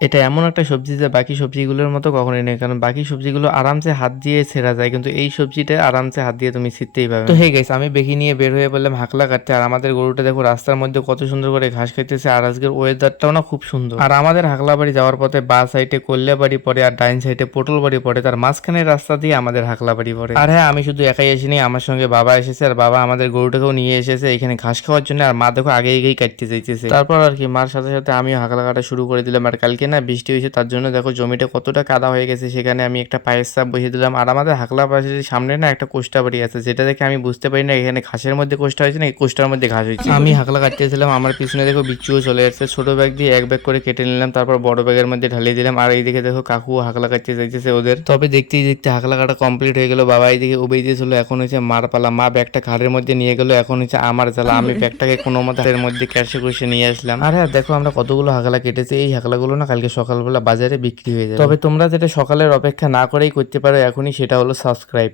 এটা এমন একটা সবজি যে বাকি সবজিগুলোর মতো কখনোই নেই, কারণ বাকি সবজিগুলো আরামসে হাত দিয়ে ছেঁড়া যায়, কিন্তু এই সবজিটা আরামসে হাত দিয়ে তুমি ছিঁড়তেই পারবে না। তো হে গাইস, আমি বেশি নিয়ে বের হয়ে বললাম হাকলা কাটতে, আর আমাদের গরুটা দেখো রাস্তার মধ্যে কত সুন্দর করে ঘাস খাইতেছে, আর আজকের ওয়েদারটাও না খুব সুন্দর। আর আমাদের হাকলা বাড়ি যাওয়ার পথে বা সাইডে কল্যা বাড়ি পড়ে আর ডাইন সাইডে পটল বাড়ি পড়ে, তার মাঝখানের রাস্তা দিয়ে আমাদের হাকলা বাড়ি পড়ে। আর হ্যাঁ, আমি শুধু একাই আসিনি, আমার সঙ্গে বাবা এসেছে, আর বাবা আমাদের গরুটাকেও নিয়ে এসেছে এখানে ঘাস খাওয়ার জন্য, আর মা দেখো আগে আগেই কাটতে চাইতেছে। তারপর আর কি মার সাথে সাথে আমিও হাকলা কাটা শুরু করে দিলাম। আর কালকে না বৃষ্টি হয়েছে, তার জন্য দেখো জমিটা কতটা কাদা হয়ে গেছে, সেখানে আমি একটা পায়ের চাপ বসিয়ে দিলাম। আর আমাদের হাকলা পাশের সামনে না একটা কোষ্টা বাড়ি আছে, যেটা দেখে আমি বুঝতে পারি না এখানে ঘাসের মধ্যে কোষ্টা হয়েছে না কোষ্টার মধ্যে ঘাস হয়েছে। আমি হাকলা কাটতেছিলাম, আমার পিছনে দেখো বিচ্ছুও চলে আসছে। ছোট ব্যাগ দিয়ে এক ব্যাগ করে কেটে নিলাম, তারপর বড় ব্যাগের মধ্যে ঢালিয়ে দিলাম। আর এইদিকে দেখো কাকু হাকলা কাটতে চাইতেছে ওদের। তবে দেখতেই দেখতে হাকলা কাটা কমপ্লিট হয়ে গেল। বাবা এইদিকে উবেই দিয়েছিল, এখন হচ্ছে মার পালা। মা ব্যাগটা ঘাড়ের মধ্যে নিয়ে গেল, এখন হচ্ছে আমার জ্বালা। আমি ব্যাগটাকে কোনো মতে হাতের মধ্যে ক্যাশে কষে নিয়ে আসলাম। আর হ্যাঁ দেখো আমরা কতগুলো হাকলা কেটেছি, এই হাকলাগুলো না কালকে সকালবেলা বাজারে বিক্রি হয়ে যাবে। তবে তোমরা যেটা সকালের অপেক্ষা না করেই করতে পারো এখনই, সেটা হলো সাবস্ক্রাইব।